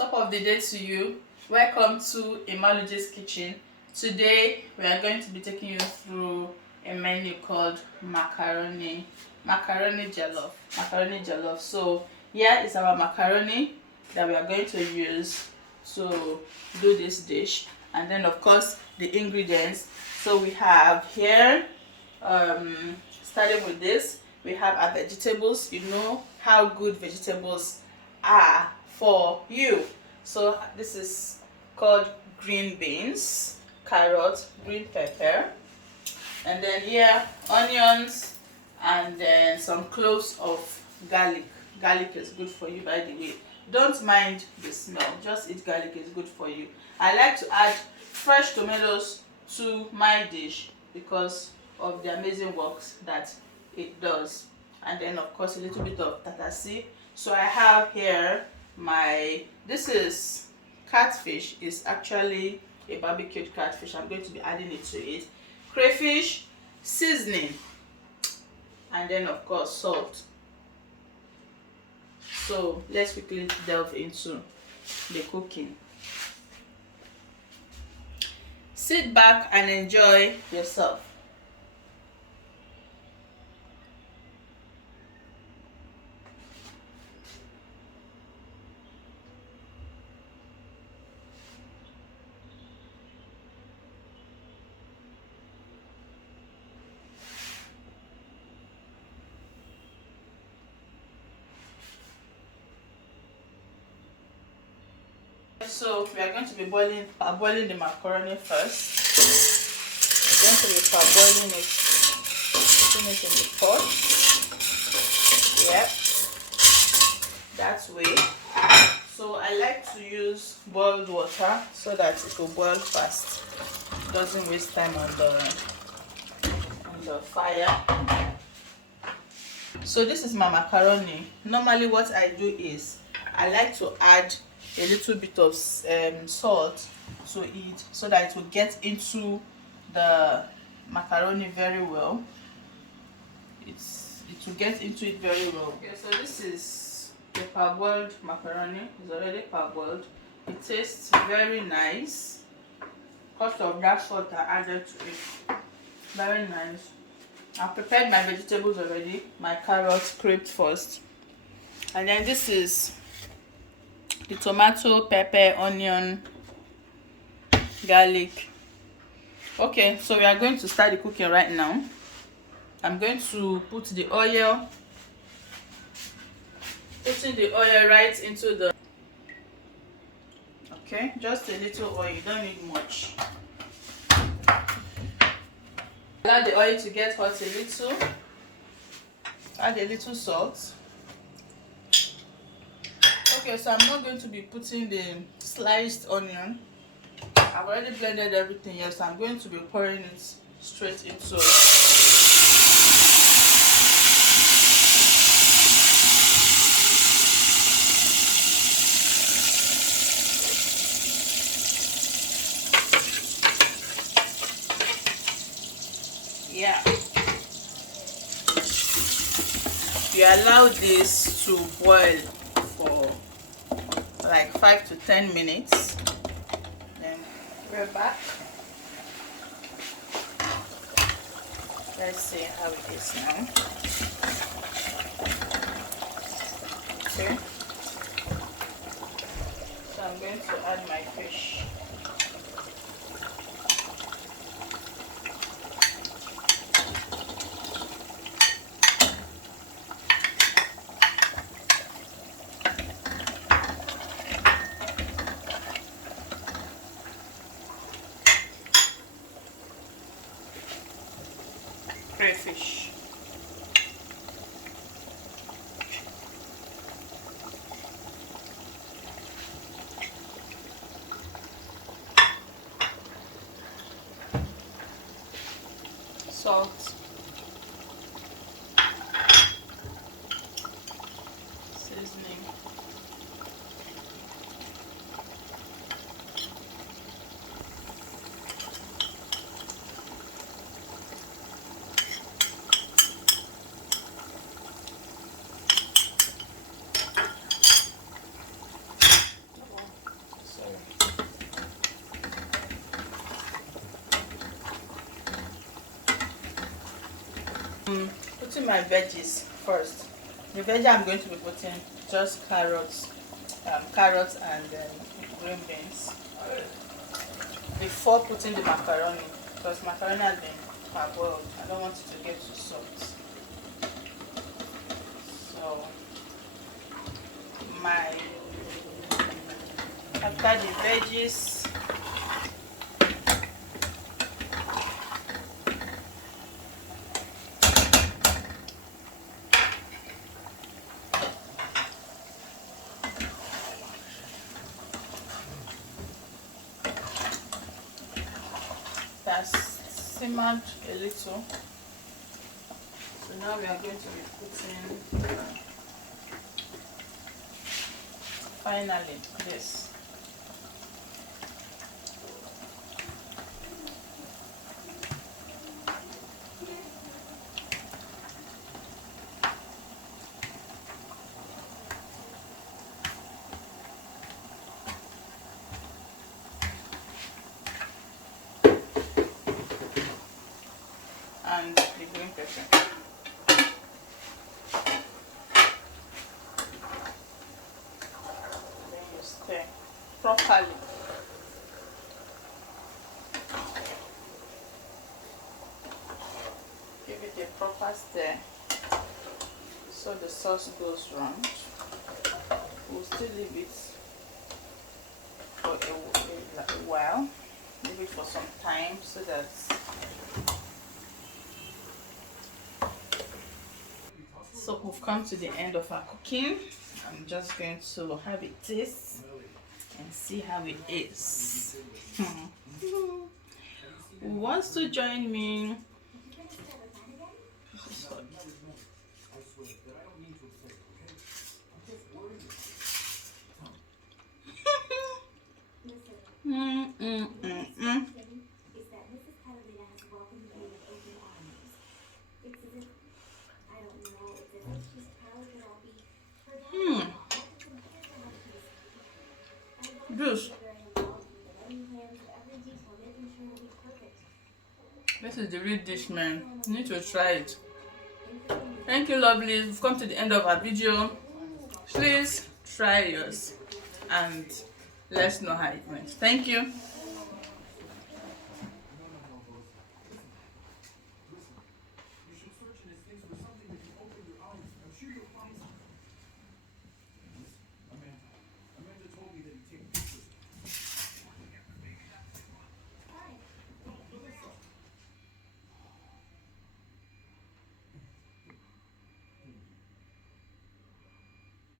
Top of the day to you. Welcome to Imaluje's kitchen. Today we are going to be taking you through a menu called macaroni jollof. So here is our macaroni that we are going to use to do this dish, and then of course the ingredients. So we have here, starting with this, we have our vegetables. You know how good vegetables are for you. So this is called green beans, carrot, green pepper, and then here onions, and then some cloves of garlic. Garlic is good for you, by the way. Don't mind the smell, just eat garlic, is good for you. I like to add fresh tomatoes to my dish because of the amazing works that it does. And then of course a little bit of tatashi. So I have here this is catfish. Is actually a barbecued catfish. I'm going to be adding it to it. Crayfish, seasoning, and then of course salt. So let's quickly delve into the cooking. Sit back and enjoy yourself. So we are going to be boiling the macaroni first. We're going to be parboiling it, putting it in the pot. Yep, that way. So I like to use boiled water so that it will boil fast. It doesn't waste time on the fire. So this is my macaroni. Normally what I do is I like to add a little bit of salt to it so that it will get into the macaroni very well. It will get into it very well. Okay, so this is the parboiled macaroni. It's already parboiled. It tastes very nice because of that salt I added to it. Very nice. I've prepared my vegetables already. My carrots scraped first, and then this is the tomato, pepper, onion, garlic. Okay, so we are going to start the cooking right now. I'm going to put the oil, putting the oil right into the, okay, just a little oil, you don't need much. Allow the oil to get hot a little. Add a little salt. Okay, so I'm not going to be putting the sliced onion. I've already blended everything here, so I'm going to be pouring it straight into it. Yeah. You allow this to boil for like 5 to 10 minutes. Then we're back. Let's see how it is now. Okay. So I'm going to add my fish. Crayfish. Salt. Seasoning. Putting my veggies first. The veggie I'm going to be putting just carrots, and green beans before putting the macaroni, because macaroni has been parboiled. I don't want it to get too soft. So after the veggies, that's simmered a little. So now we are going to be putting finally this. And the green pepper. Then you stir properly. Give it a proper stir so the sauce goes round. We'll still leave it for a while. Leave it for some time so that so we've come to the end of our cooking. I'm just going to have a taste and see how it is. Who wants to join me? Juice. This is the real dish, man. You need to try it. Thank you, lovelies. We've come to the end of our video. Please try yours and let's know how it went. Thank you.